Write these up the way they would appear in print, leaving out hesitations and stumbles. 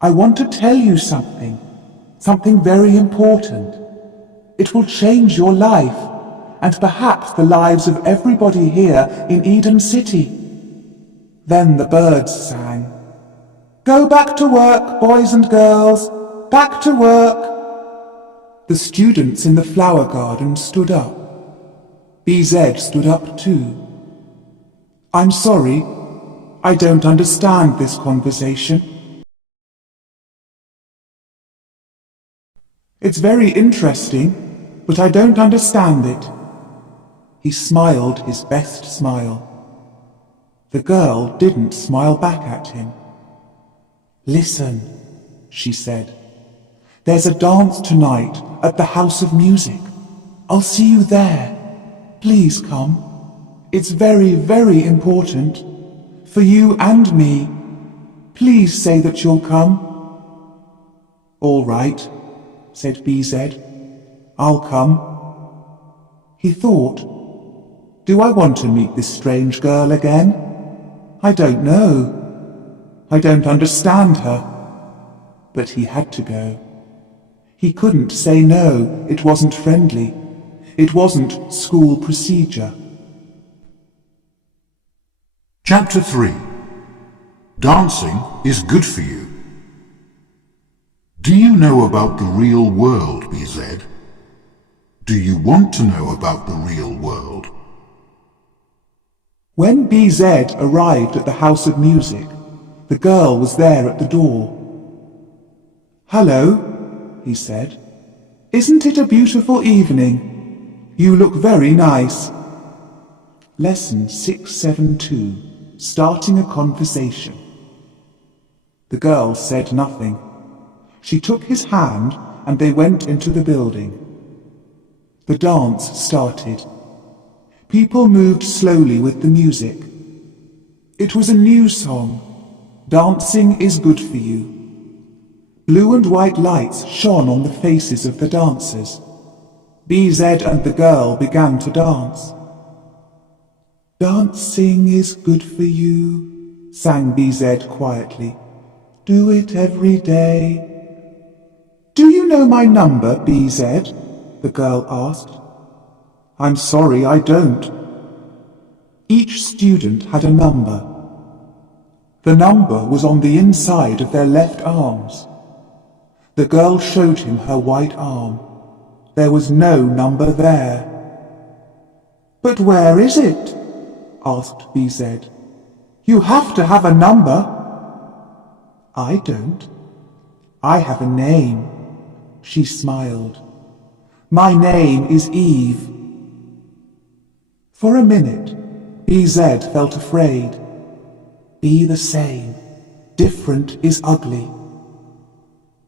I want to tell you something very important. It will change your life, and perhaps the lives of everybody here in Eden City. Then the birds sang. Go back to work, boys and girls, back to work. The students in the flower garden stood up. BZ stood up too. I'm sorry, I don't understand this conversation. It's very interesting, but I don't understand it. He smiled his best smile. The girl didn't smile back at him. Listen, she said. There's a dance tonight at the House of Music. I'll see you there. Please come. It's very, very important. For you and me. Please say that you'll come. All right, said BZ. I'll come. He thought, do I want to meet this strange girl again? I don't know. I don't understand her. But he had to go. He couldn't say no, it wasn't friendly. It wasn't school procedure. Chapter 3. Dancing is good for you. Do you know about the real world, BZ? Do you want to know about the real world? When BZ arrived at the House of Music, the girl was there at the door. Hello, he said. Isn't it a beautiful evening? You look very nice. Lesson 672, Starting a Conversation. The girl said nothing. She took his hand and they went into the building. The dance started. People moved slowly with the music. It was a new song. Dancing is good for you. Blue and white lights shone on the faces of the dancers. BZ and the girl began to dance. Dancing is good for you, sang BZ quietly. Do it every day. Do you know my number, BZ? The girl asked. I'm sorry, I don't. Each student had a number. The number was on the inside of their left arms. The girl showed him her white arm. There was no number there. But where is it? Asked BZ. You have to have a number. I don't. I have a name. She smiled. My name is Eve. For a minute, BZ felt afraid. Be the same. Different is ugly.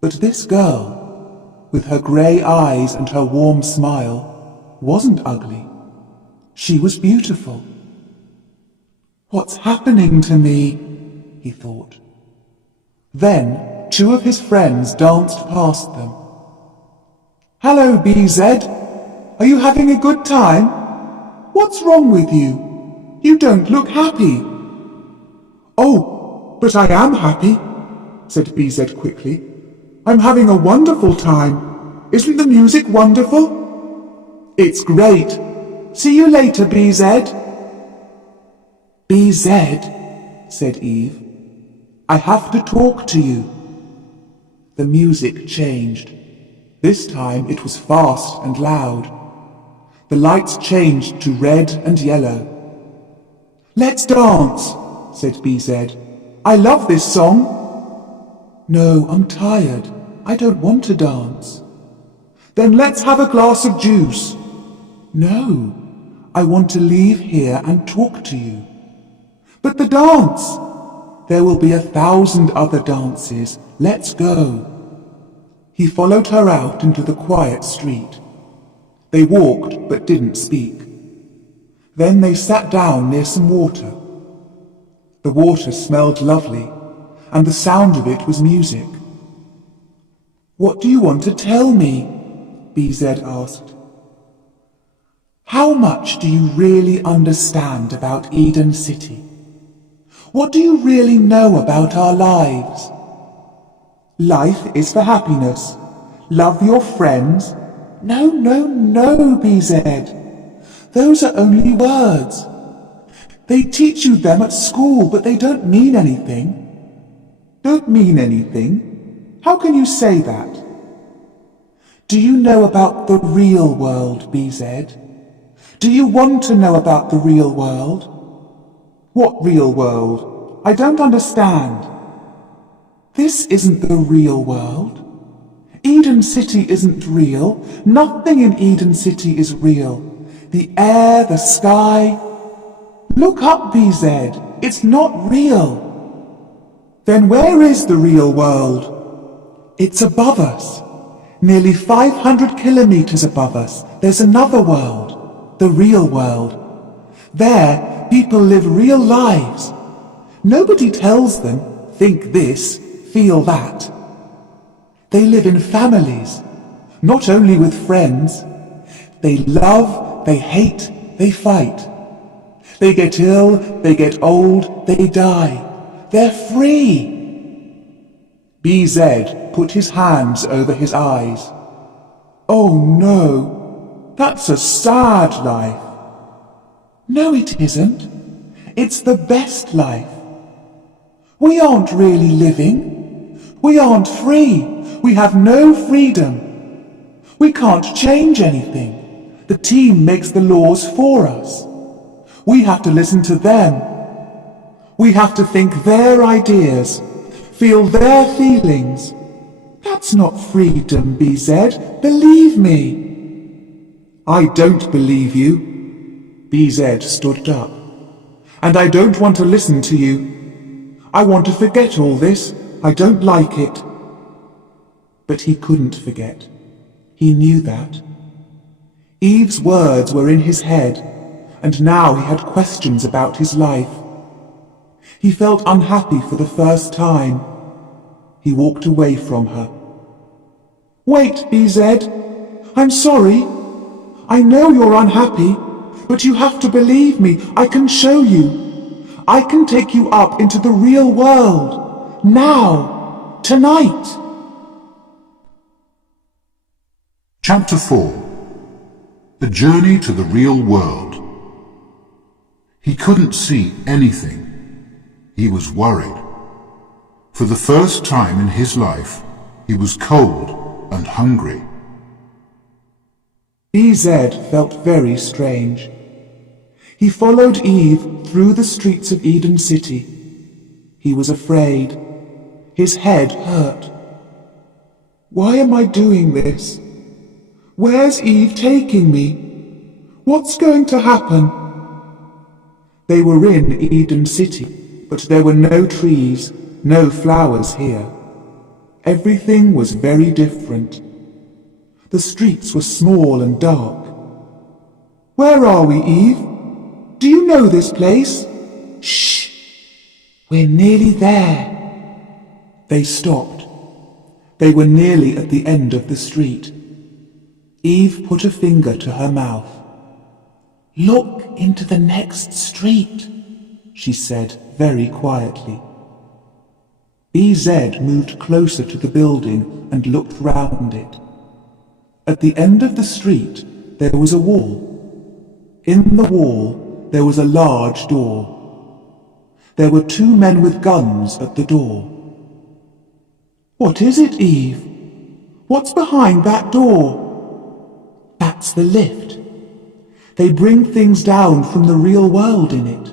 But this girl, with her grey eyes and her warm smile, wasn't ugly. She was beautiful. What's happening to me? He thought. Then two of his friends danced past them. Hello, BZ. Are you having a good time? What's wrong with you? You don't look happy. Oh, but I am happy, said BZ quickly. I'm having a wonderful time. Isn't the music wonderful? It's great. See you later, BZ. BZ, said Eve. I have to talk to you. The music changed. This time it was fast and loud. The lights changed to red and yellow. Let's dance, said BZ. I love this song. No, I'm tired. I don't want to dance. Then let's have a glass of juice. No, I want to leave here and talk to you. But the dance! There will be 1,000 other dances. Let's go. He followed her out into the quiet street. They walked but didn't speak. Then they sat down near some water. The water smelled lovely, and the sound of it was music. What do you want to tell me? BZ asked. How much do you really understand about Eden City? What do you really know about our lives? Life is for happiness. Love your friends. No, BZ. Those are only words. They teach you them at school, but they don't mean anything. Don't mean anything? How can you say that? Do you know about the real world, BZ? Do you want to know about the real world? What real world? I don't understand. This isn't the real world. Eden City isn't real. Nothing in Eden City is real. The air, the sky. Look up, BZ. It's not real. Then where is the real world? It's above us. Nearly 500 kilometers above us. There's another world. The real world. There, people live real lives. Nobody tells them, think this, feel that. They live in families, not only with friends. They love, they hate, they fight. They get ill, they get old, they die. They're free. BZ put his hands over his eyes. Oh no, that's a sad life. No, it isn't. It's the best life. We aren't really living. We aren't free. We have no freedom. We can't change anything. The team makes the laws for us. We have to listen to them. We have to think their ideas, feel their feelings. That's not freedom, BZ. Believe me. I don't believe you. BZ stood up. And I don't want to listen to you. I want to forget all this. I don't like it. But he couldn't forget. He knew that. Eve's words were in his head, and now he had questions about his life. He felt unhappy for the first time. He walked away from her. Wait, BZ. I'm sorry. I know you're unhappy, but you have to believe me. I can show you. I can take you up into the real world. Now. Tonight. Chapter 4. The Journey to the Real World. He couldn't see anything. He was worried. For the first time in his life, he was cold and hungry. BZ felt very strange. He followed Eve through the streets of Eden City. He was afraid. His head hurt. Why am I doing this? Where's Eve taking me? What's going to happen? They were in Eden City, but there were no trees, no flowers here. Everything was very different. The streets were small and dark. Where are we, Eve? Do you know this place? Shh! We're nearly there. They stopped. They were nearly at the end of the street. Eve put a finger to her mouth. Look into the next street, she said very quietly. BZ moved closer to the building and looked round it. At the end of the street, there was a wall. In the wall, there was a large door. There were 2 men with guns at the door. What is it, Eve? What's behind that door? That's the lift. They bring things down from the real world in it.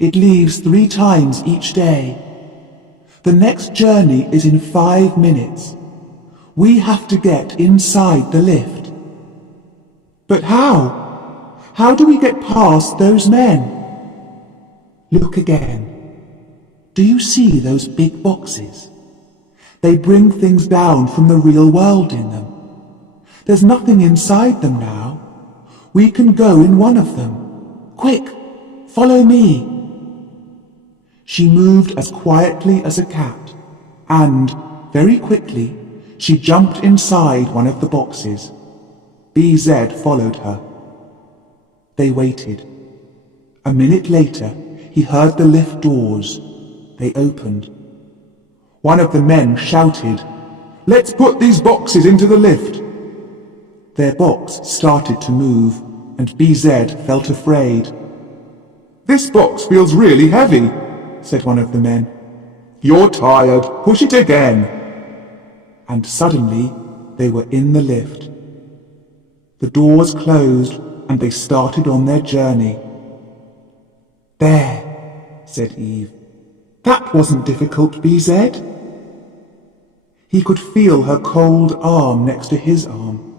It leaves 3 times each day. The next journey is in 5 minutes. We have to get inside the lift. But how? How do we get past those men? Look again. Do you see those big boxes? They bring things down from the real world in them. There's nothing inside them now. We can go in one of them. Quick, follow me. She moved as quietly as a cat, and, very quickly, she jumped inside one of the boxes. BZ followed her. They waited. A minute later, he heard the lift doors. They opened. One of the men shouted, Let's put these boxes into the lift. Their box started to move, and BZ felt afraid. This box feels really heavy, said one of the men. You're tired. Push it again. And suddenly, they were in the lift. The doors closed, and they started on their journey. There, said Eve. That wasn't difficult, BZ. He could feel her cold arm next to his arm.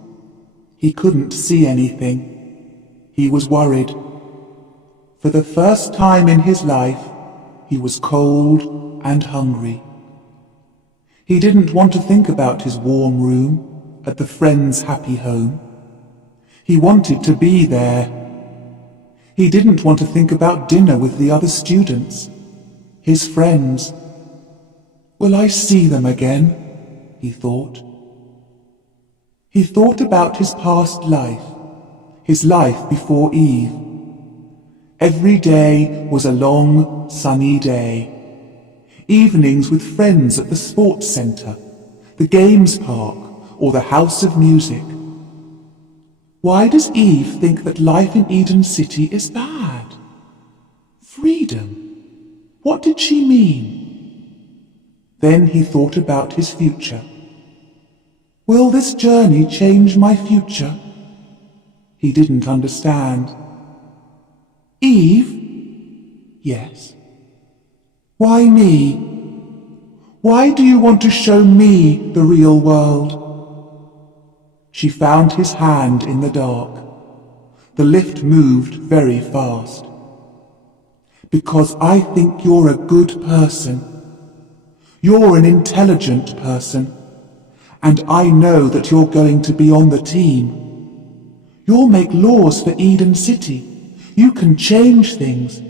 He couldn't see anything. He was worried. For the first time in his life, he was cold and hungry. He didn't want to think about his warm room at the friend's happy home. He wanted to be there. He didn't want to think about dinner with the other students, his friends. Will I see them again? He thought. He thought about his past life, his life before Eve. Every day was a long, sunny day. Evenings with friends at the sports centre, the games park, or the house of music. Why does Eve think that life in Eden City is bad? Freedom. What did she mean? Then he thought about his future. Will this journey change my future? He didn't understand. Eve? Yes. Why me? Why do you want to show me the real world? She found his hand in the dark. The lift moved very fast. Because I think you're a good person. You're an intelligent person. And I know that you're going to be on the team. You'll make laws for Eden City. You can change things.